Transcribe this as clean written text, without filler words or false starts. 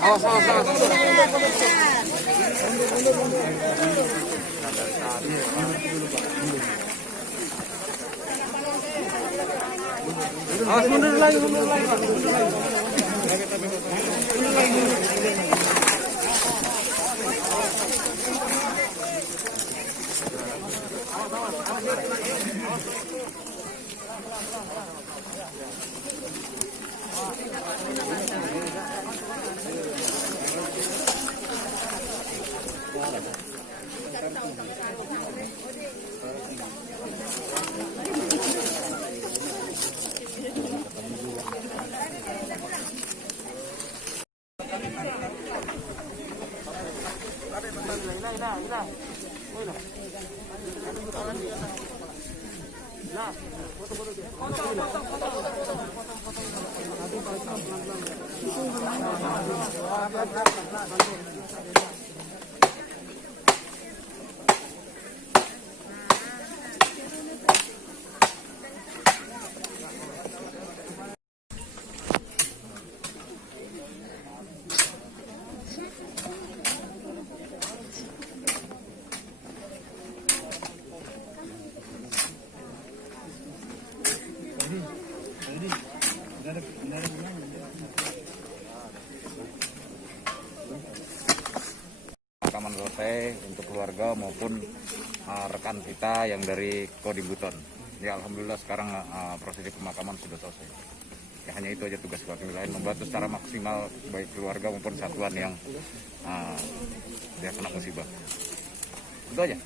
Awas, awas, awas. Awas, mundur lagi, mundur lagi, Pak. Mundur lagi. Mundur lagi, mundur. Pemakaman selesai untuk keluarga maupun rekan kita yang dari Kodim Buton. Ya alhamdulillah sekarang prosesi pemakaman sudah selesai. Ya, hanya itu aja tugas kami lain, membantu secara maksimal baik keluarga maupun satuan yang dia kena musibah. Itu aja.